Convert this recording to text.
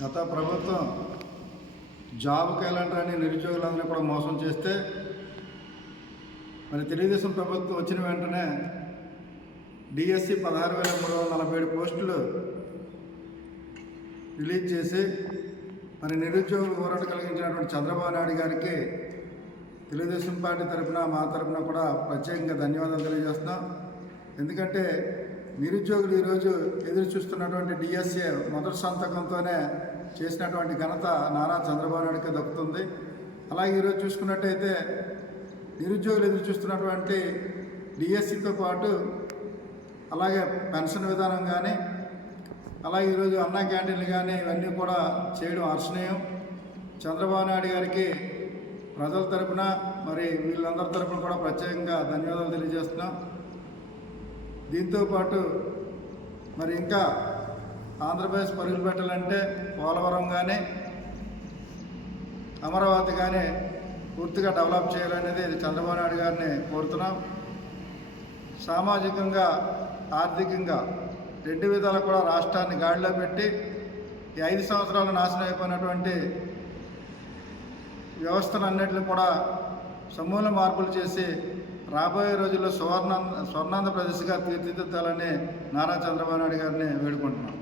గత ప్రభుత్వం job calendar అని నిరుద్యోగులందరినీ కూడా మోసం చేస్తే మరి తెలుగుదేశం ప్రభుత్వం వచ్చిన వెంటనే డిఎస్సి 16,347 పోస్టులు రిలీజ్ చేసి మరి నిరుద్యోగులు ఊరట కలిగించినటువంటి చంద్రబాబు నాయుడు గారికి తెలుగుదేశం పార్టీ తరఫున మా తరఫున కూడా ప్రత్యేకంగా ధన్యవాదాలు తెలియజేస్తున్నాం. ఎందుకంటే నిరుద్యోగులు ఈరోజు ఎదురు చూస్తున్నటువంటి డిఎస్సి మొదటి సంతకంతోనే చేసినటువంటి ఘనత నారా చంద్రబాబు నాయుడుకి దక్కుతుంది. అలాగే ఈరోజు చూసుకున్నట్టయితే నిరుద్యోగులు ఎదురు చూస్తున్నటువంటి డిఎస్సితో పాటు అలాగే పెన్షన్ విధానం కానీ అలాగే ఈరోజు అన్నా క్యాంటీన్లు కానీ ఇవన్నీ కూడా చేయడం హర్షణీయం. చంద్రబాబు నాయుడు గారికి ప్రజల తరపున మరి వీళ్ళందరి తరపున కూడా ప్రత్యేకంగా ధన్యవాదాలు తెలియజేస్తున్నాం. దీంతోపాటు మరి ఇంకా ఆంధ్రప్రదేశ్ పరుగులు పెట్టాలంటే పోలవరం కానీ అమరావతి కానీ పూర్తిగా డెవలప్ చేయాలనేది చంద్రబాబు నాయుడు గారిని కోరుతున్నాం. సామాజికంగా ఆర్థికంగా రెండు విధాలు కూడా రాష్ట్రాన్ని గాడిలో పెట్టి ఈ 5 సంవత్సరాలు నాశనం అయిపోయినటువంటి వ్యవస్థలన్నింటినీ కూడా సమూల మార్పులు చేసి రాబోయే రోజుల్లో స్వర్ణాంధ్రప్రదేశ్గా తీర్చిదిద్దాలని నారా చంద్రబాబు నాయుడు గారిని వేడుకుంటున్నాం.